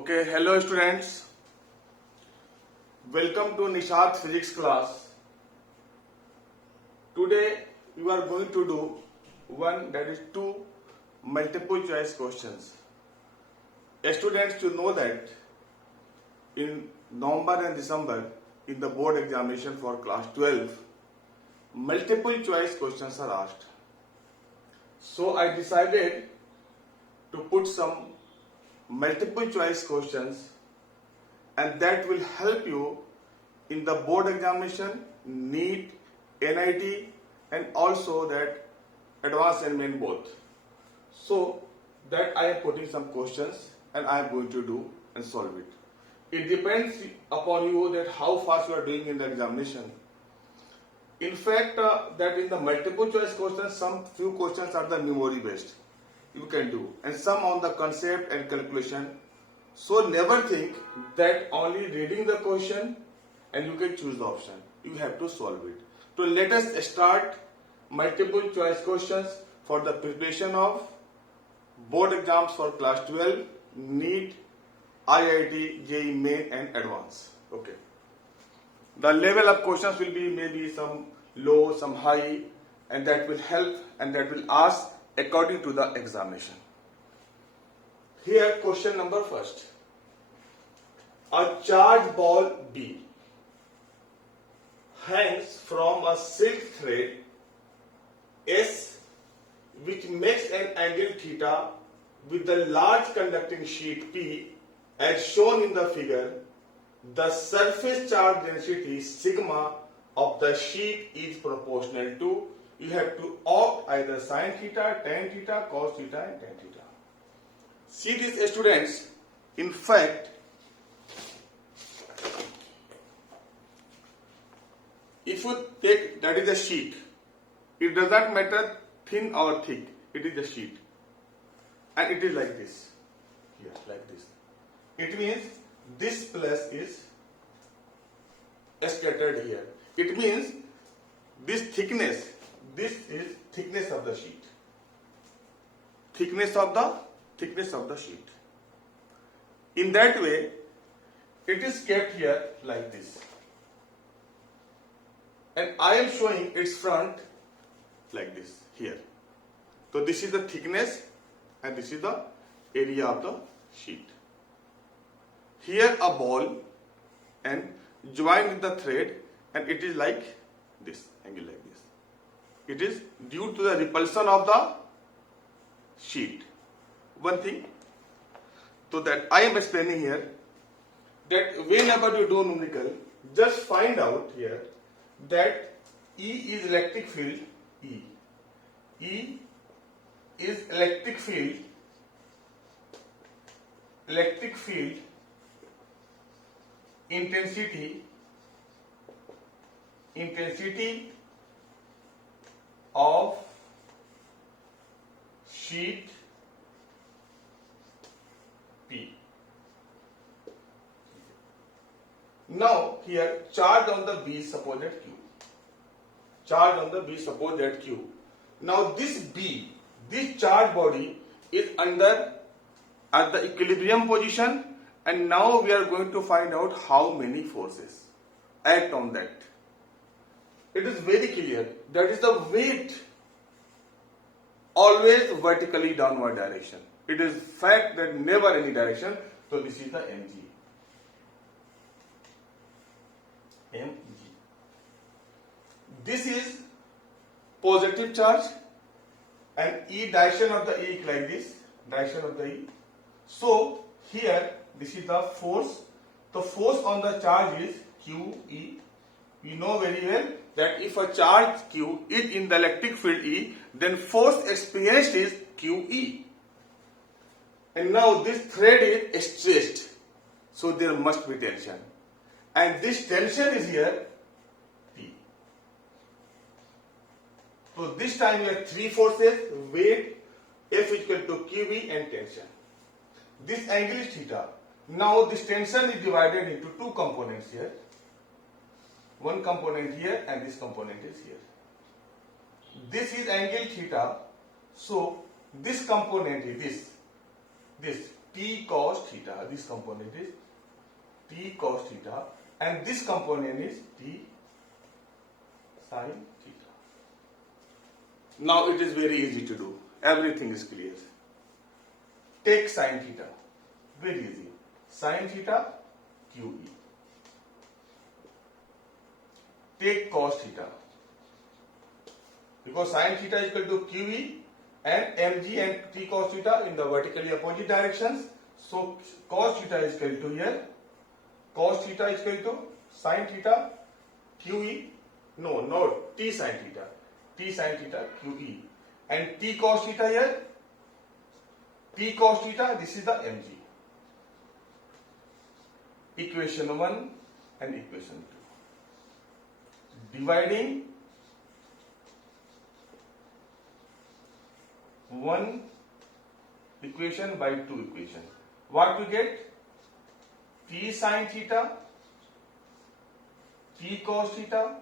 Okay, hello students. Welcome to Nishad physics class. Today we are going to do one, that is two multiple choice questions. Students should know that in November and December in the board examination for class 12, multiple choice questions are asked. So I decided to put some multiple choice questions, and that will help you in the board examination, NEET, NIT, and also that advanced and main both. So that I am putting some questions and I am going to do and solve it. It depends upon you that how fast you are doing in the examination. In fact, that in the multiple choice questions, some few questions are the memory based. You can do, and some on the concept and calculation. So never think that only reading the question and you can choose the option. You have to solve it. So let us start multiple choice questions for the preparation of board exams for class 12, NEET, IIT, JEE Main and Advanced. Okay. The level of questions will be maybe some low, some high, and that will help and that will ask according to the examination. Here question number first. A charged ball B hangs from a silk thread S which makes an angle theta with the large conducting sheet P as shown in the figure. The surface charge density sigma of the sheet is proportional to, you have to opt either sin theta, tan theta, cos theta and tan theta. See these students, in fact, if you take, that is a sheet, it does not matter thin or thick, it is a sheet. And it is like this, here, like this. It means this plus is scattered here. It means this thickness, this is thickness of the sheet. Thickness of the sheet. In that way, it is kept here like this. And I am showing its front like this here. So this is the thickness and this is the area of the sheet. Here a ball and joined with the thread, and it is like this, angle like this. It is due to the repulsion of the sheet. One thing, so that I am explaining here, that whenever you do numerical, just find out here that E is electric field, E is electric field intensity of sheet P. Now here charge on the B, suppose that Q. Charge on the B, suppose that Q. Now this B, this charge body is under at the equilibrium position, and now we are going to find out how many forces act on that. It is very clear, that is the weight always vertically downward direction. It is fact that never any direction. So this is the mg. This is positive charge, and E, direction of the E is like this, direction of the E. So here this is the force. The force on the charge is QE. We know very well that if a charge Q is in the electric field E, then force experienced is QE. And now this thread is stressed, so there must be tension. And this tension is here P. So this time we have three forces, weight, F is equal to QE and tension. This angle is theta. Now this tension is divided into two components here. One component here and this component is here. This is angle theta. So this component is this P T cos theta. This component is T cos theta, and this component is T sin theta. Now it is very easy to do. Everything is clear. Take sin theta. Very easy. Sin theta, QE. Take cos theta. Because sin theta is equal to QE and mg and T cos theta in the vertically opposite directions. So cos theta is equal to here. Cos theta is equal to sin theta QE. No, T sin theta. T sin theta QE. And T cos theta here. T cos theta, this is the mg. Equation 1 and equation 2. Dividing one equation by two equation. What we get? T sin theta, T cos theta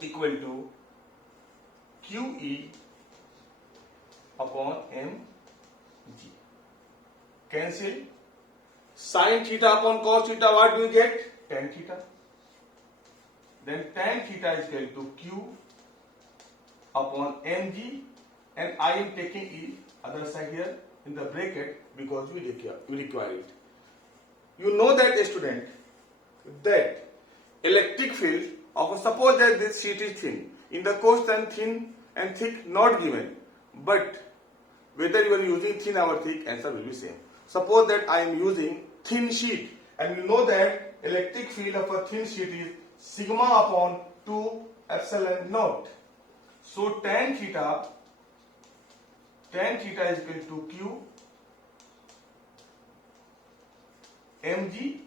equal to QE upon mg. Cancel. Sin theta upon cos theta, what do we get? Tan theta. Then tan theta is equal to Q upon mg, and I am taking E other side here in the bracket because we require it. You know that, student, that electric field of, suppose that this sheet is thin. In the question, thin and thick not given, but whether you are using thin or thick, answer will be same. Suppose that I am using thin sheet, and you know that electric field of a thin sheet is sigma upon 2 epsilon naught. So tan theta is equal to Q mg,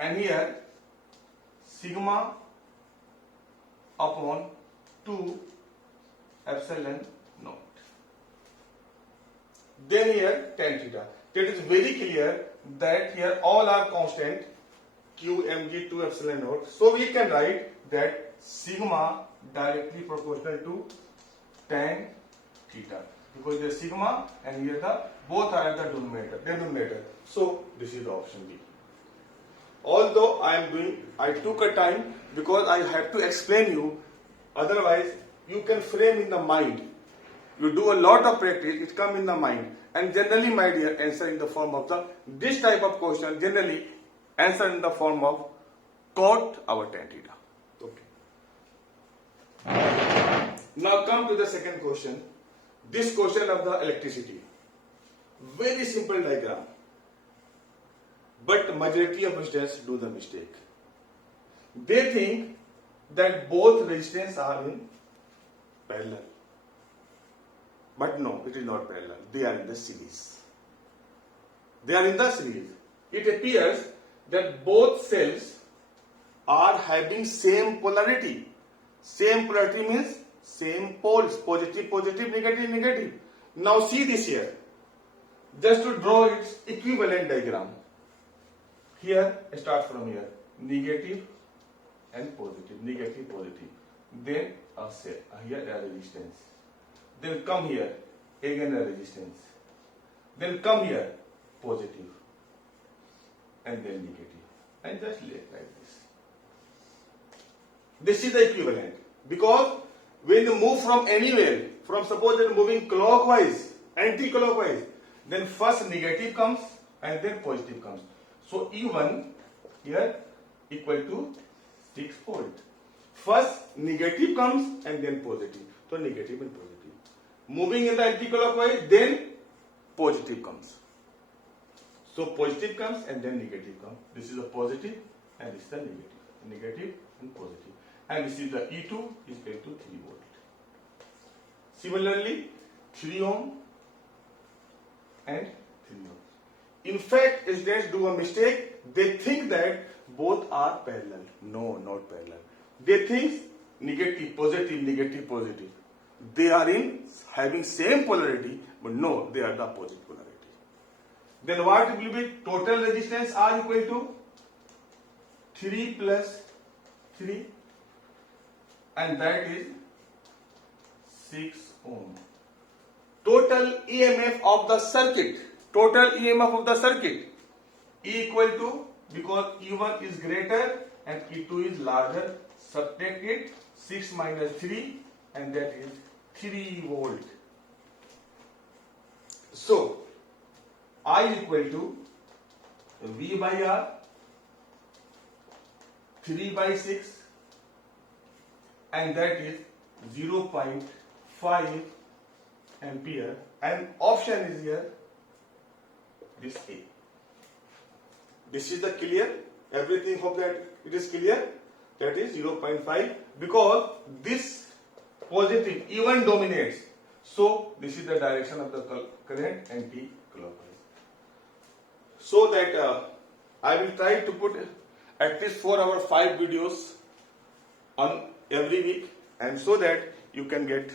and here sigma upon 2 epsilon naught. Then here tan theta. That is very clear that here all are constant, Q mg 2 epsilon naught. So we can write that sigma directly proportional to tan theta, because there is sigma and here the both are at the denominator. So this is the option B. Although I took a time because I have to explain you, otherwise you can frame in the mind. You do a lot of practice, it come in the mind. And generally, my dear, answer in the form of this type of question, generally answer in the form of cot over tan theta. Okay. Now come to the second question. This question of the electricity. Very simple diagram. But majority of students do the mistake. They think that both resistance are in parallel. But no, it is not parallel. They are in the series. It appears that both cells are having same polarity. Same polarity means same poles, positive, negative. Now see this here. Just to draw its equivalent diagram. Here, start from here. Negative and positive. Then a cell. Here a resistance. Then come here, again a resistance. Then come here, positive. And then negative. And just like this. This is the equivalent. Because when you move from anywhere, from suppose that moving clockwise, anti-clockwise, then first negative comes and then positive comes. So E1 here equal to 6 volt. First negative comes and then positive. So negative and positive. Moving in the anti-clockwise, then positive comes. So positive comes and then negative comes. This is a positive and this is the negative. Negative and positive. And this is the E2 is equal to 3 volt. Similarly, 3 ohm and 3 ohm. In fact, students do a mistake. They think that both are parallel. No, not parallel. They think negative, positive. They are having same polarity, but no, they are the opposite polarity. Then what will be total resistance R equal to 3 plus 3, and that is 6 ohm. total EMF of the circuit. Total EMF of the circuit E equal to, because E1 is greater and E2 is larger, subtract it, 6 minus 3, and that is 3 volt. So I equal to V by R, 3 by 6, and that is 0.5 ampere, and option is here, this A. This is the clear, everything, hope that it is clear, that is 0.5, because this positive E1 dominates, so this is the direction of the current, anti-clockwise. So that I will try to put at least 4 or 5 videos on every week, and so that you can get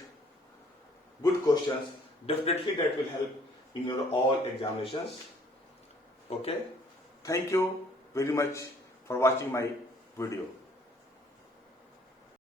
good questions. Definitely that will help in your all examinations. Okay, thank you very much for watching my video.